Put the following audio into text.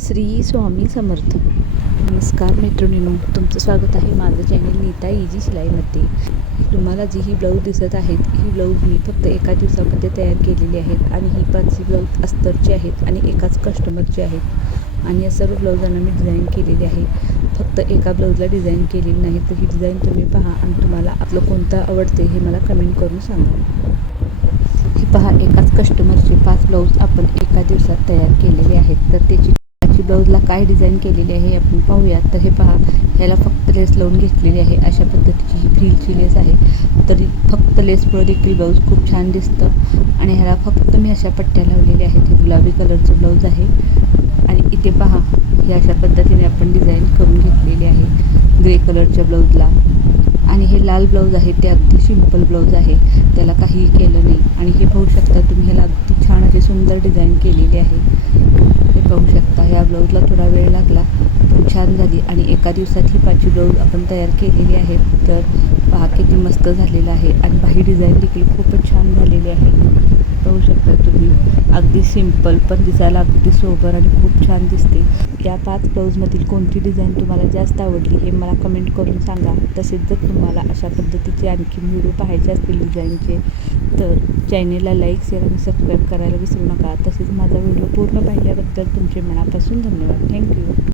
श्री स्वामी समर्थ. नमस्कार मैत्रिणीनो तुमचं स्वागत आहे माझं चॅनल नीता इजी शिलाईमध्ये. तुम्हाला जी ही ब्लाऊज दिसत आहेत ही ब्लाऊज मी फक्त एका दिवसामध्ये तयार केलेली आहेत आणि ही पाचही ब्लाऊज अस्तरची आहेत आणि एकाच कस्टमरची आहेत. आणि या सर्व ब्लाऊजांना मी डिझाईन केलेली आहे. फक्त एका ब्लाऊजला डिझाईन केलेली नाही तर ही डिझाईन तुम्ही पहा आणि तुम्हाला आपलं कोणतं आवडते हे मला कमेंट करून सांगा. हे पहा एकाच कस्टमरचे पाच ब्लाऊज आपण एका दिवसात तयार केलेले आहेत. तर त्याची त्याची ब्लाऊजला काय डिझाईन केलेली आहे आपण पाहूयात. तर हे पहा ह्याला फक्त लेस लावून घेतलेली आहे अशा पद्धतीची ही फ्रीलची लेस आहे. तरी फक्त लेसमुळे देखील ब्लाऊज खूप छान दिसतं. आणि ह्याला फक्त मी अशा पट्ट्या लावलेल्या आहेत. हे गुलाबी कलरचं ब्लाऊज आहे. आणि इथे पहा हे अशा पद्धतीने आपण डिझाईन करून घेतलेली आहे. ग्रे कलरच्या ब्लाऊजला आणि हे लाल ब्लाऊज आहे. ते अगदी सिंपल ब्लाऊज आहे. त्याला काहीही केलं नाही. आणि हे पाहू शकता तुम्ही ह्याला अगदी छान अशी सुंदर डिझाईन केलेली आहे. हे पाहू शकता ह्या ब्लाऊजला थोडा वेळ लागला पण छान झाली आणि एका दिवसात ही पाचवी ब्लाऊज आपण तयार केलेली आहे. तर पहा किती मस्त झालेला आहे आणि बाही डिझाईन देखील खूपच छान झालेली आहे. पाहू शकता तुम्ही अगदी सिंपल पण दिसायला अगदी सोबर आणि खूप छान दिसते. या पाच ब्लाऊजमधील कोणती डिझाईन तुम्हाला जास्त आवडली हे मला कमेंट करून सांगा. तसेच जर तुम्हाला अशा पद्धतीचे आणखी व्हिडिओ पाहायचे असतील डिझाईनचे तर चॅनेलला लाईक शेअर आणि सबस्क्राईब करायला विसरू नका. तसेच माझा व्हिडिओ पूर्ण पाहिल्याबद्दल तुमचे मनापासून धन्यवाद. थँक्यू.